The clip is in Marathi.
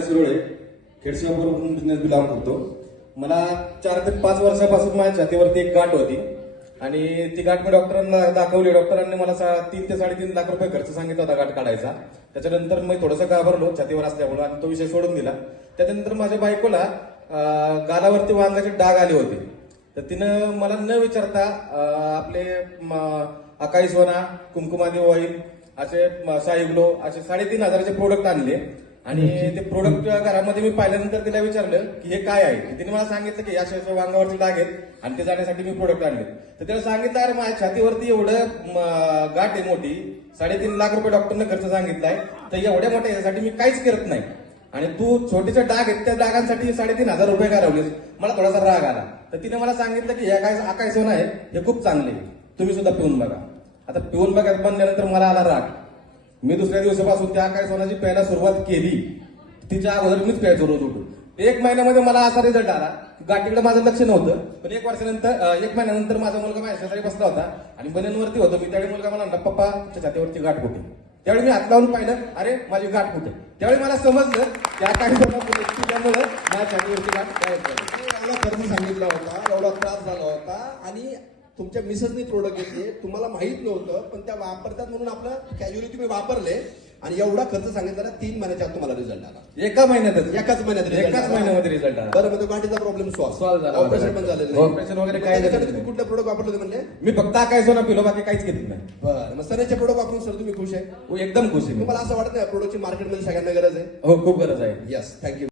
सुरळे खेडशिवापूरवरून बिझनेस बिलॉंग करतो मला चार ते पाच वर्षापासून माझ्या छातीवरती एक गाठ होती. आणि ती गाठ मी डॉक्टरांना दाखवली. डॉक्टरांनी मला सा- तीन ते साडेतीन लाख रुपये खर्च सांगितला होता गाठ काढायचा. त्याच्यानंतर मी थोडंसं घाबरलो छातीवर असल्यामुळे आणि तो विषय सोडून दिला. त्याच्यानंतर माझ्या बायकोला गालावरती वांगाचे डाग आले होते. तर तिनं मला न विचारता आपले म, अकाई सोना कुमकुमादी ऑइल असे म, असे साडेतीन हजाराचे प्रोडक्ट आणले. आणि ते प्रोडक्ट घरामध्ये मी पाहिल्यानंतर तिला विचारलं की हे काय आहे? तिने मला सांगितलं की या शेवटच्या वांगावरती डाग आहेत आणि ते जाण्यासाठी मी प्रोडक्ट आणले. तर त्याला सांगितलं अरे माझ्या छातीवरती एवढं गाठ आहे मोठी साडेतीन लाख रुपये डॉक्टरने खर्च सांगितलाय तर एवढ्या मोठ्या यासाठी मी काहीच करत नाही. आणि तू छोटेचे डाग आहेत त्या डागांसाठी साडेतीन हजार रुपये घालवलेस. मला थोडासा राग आला. तर तिने मला सांगितलं की हे काय आकाश सोनं आहे? हे खूप चांगले आहे. तुम्ही सुद्धा पिऊन बघा. आता पिऊन बघा बनल्यानंतर मला आला राग. मी दुसऱ्या दिवसापासून त्या काय सोनाची प्यायला सुरुवात केली. तिच्या अगोदर मीच प्यायचो रोज उठून. एक महिन्यामध्ये मला असा रिझल्ट आला गाठीकडे माझं लक्ष नव्हतं. पण एक वर्षानंतर एक महिन्यानंतर माझा मुलगा माझ्यासाठी बसला होता आणि बनेनवरती होतो. मी त्यावेळी मुलगा मला म्हणला पप्पा तुझ्या छातीवरची गाठ कुठे त्यावेळी मी हात लावून पाहिलं अरे माझी गाठ कुठे त्यावेळी मला समजलं त्या काही पिल्यामुळे माझ्या छातीवरची गाठ गायब झाली. सांगितला होता एवढा त्रास झाला होता आणि तुमच्या मिसेसनी प्रोडक्ट घेतले तुम्हाला माहीत नव्हतं पण त्या वापरतात म्हणून आपलं कॅज्युअली तुम्ही वापरले. आणि एवढा खर्च सांगितला तीन महिन्याच्या आत तुम्हाला रिझल्ट आला. एका महिन्यातच? एकाच महिन्यात एकाच. महिन्यामध्ये रिझल्ट आला. बरं म्हणजे गाठीचा प्रॉब्लेम सॉल्व Solve. झाला. ऑपरेशन पण झालेलं. Operation वगैरे काय. तुम्ही कुठलं प्रोडक्ट वापरले होते म्हणले? मी फक्त काय सोना पिलो बाकी काहीच घेतलं नाही. बरं मग सरांचे प्रोडक्ट वापरून सर तुम्ही खुश आहे? हो एकदम खुश आहे मी. तुम्हाला असं वाटत नाही प्रोडक्टची मार्केटमध्ये सगळ्यांना गरज आहे? हो खूप गरज आहे. Yes thank you